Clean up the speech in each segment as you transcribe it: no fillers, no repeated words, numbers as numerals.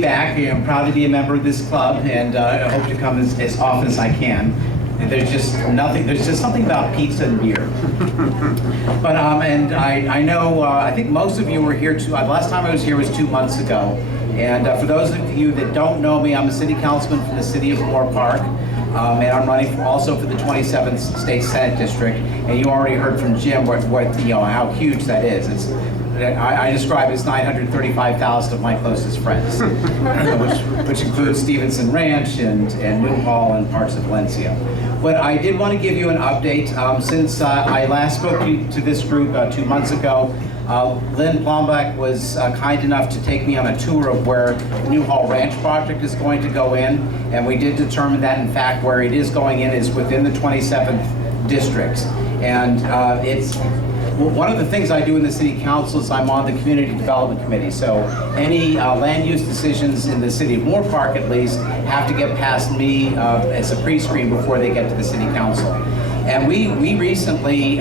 Back. I'm proud to be a member of this club, and I hope to come as often as I can. And there's just something about pizza and beer. But and I know I think most of you were here too. Last time I was here was 2 months ago. And for those of you that don't know me, I'm a city councilman from the city of Moore Park, and I'm running also for the 27th State Senate District. And you already heard from Jim what how huge that is. I describe it as 935,000 of my closest friends, which includes Stevenson Ranch and Newhall and parts of Valencia. But I did want to give you an update. Since I last spoke to this group 2 months ago, Lynn Pollock was kind enough to take me on a tour of where Newhall Ranch project is going to go in, and we did determine that, in fact, where it is going in is within the 27th district. And it's one of the things I do in the city council is I'm on the community development committee. So any land use decisions in the city of Moore Park, at least, have to get past me as a pre-screen before they get to the city council. And we recently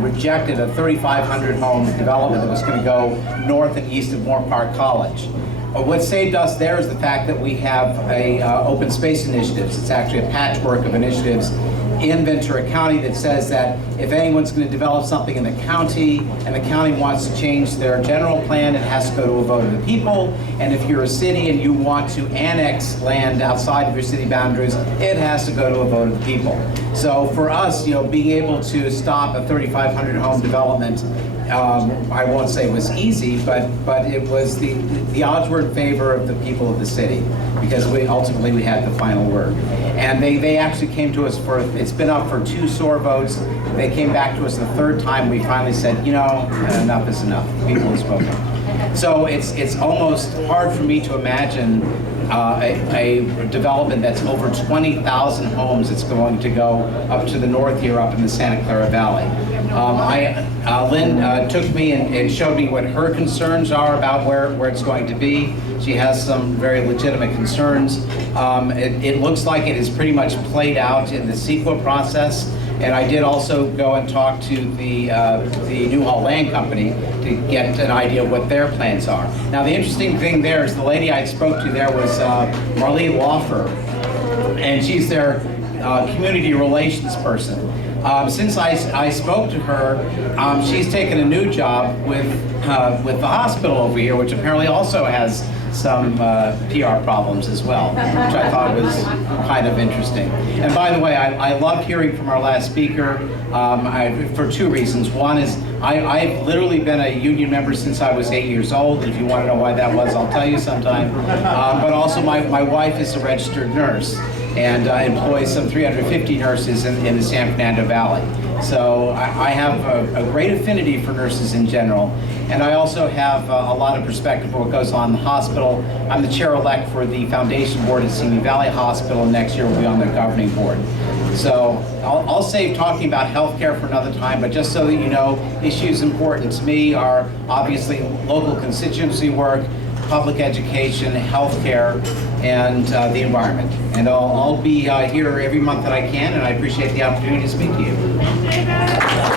rejected a 3,500 home development that was going to go north and east of Moore Park College. What saved us there is the fact that we have a open space initiatives. It's actually a patchwork of initiatives in Ventura County that says that if anyone's going to develop something in the county and the county wants to change their general plan, it has to go to a vote of the people. And if you're a city and you want to annex land outside of your city boundaries, it has to go to a vote of the people. So for us, being able to stop a 3,500 home development, I won't say it was easy, but it was the odds were in favor of the people of the city, because we ultimately had the final word. And they actually came to us it's been up for 2 SOAR votes. They came back to us the 3rd time. We finally said, enough is enough. People have spoken. So it's almost hard for me to imagine a development that's over 20,000 homes that's going to go up to the north here, up in the Santa Clara Valley. Lynn took me and showed me what her concerns are about where it's going to be. She has some very legitimate concerns. It looks like it is pretty much played out in the CEQA process. And I did also go and talk to the Newhall Land Company to get an idea of what their plans are. Now, the interesting thing there is the lady I spoke to there was Marlene Lawfer, and she's their community relations person. Since I spoke to her, she's taken a new job with the hospital over here, which apparently also has some PR problems as well, which I thought was kind of interesting. And by the way, I loved hearing from our last speaker for 2 reasons. One is I've literally been a union member since I was 8 years old. If you want to know why that was, I'll tell you sometime. But also my wife is a registered nurse and employs some 350 nurses in the San Fernando Valley. So I have a great affinity for nurses in general, and I also have a lot of perspective for what goes on in the hospital. I'm the chair-elect for the foundation board at Simi Valley Hospital, and next year we'll be on the governing board. So I'll save talking about healthcare for another time, but just so that you know, issues important to me are obviously local constituency work, public education, healthcare, and the environment. And I'll be here every month that I can, and I appreciate the opportunity to speak to you.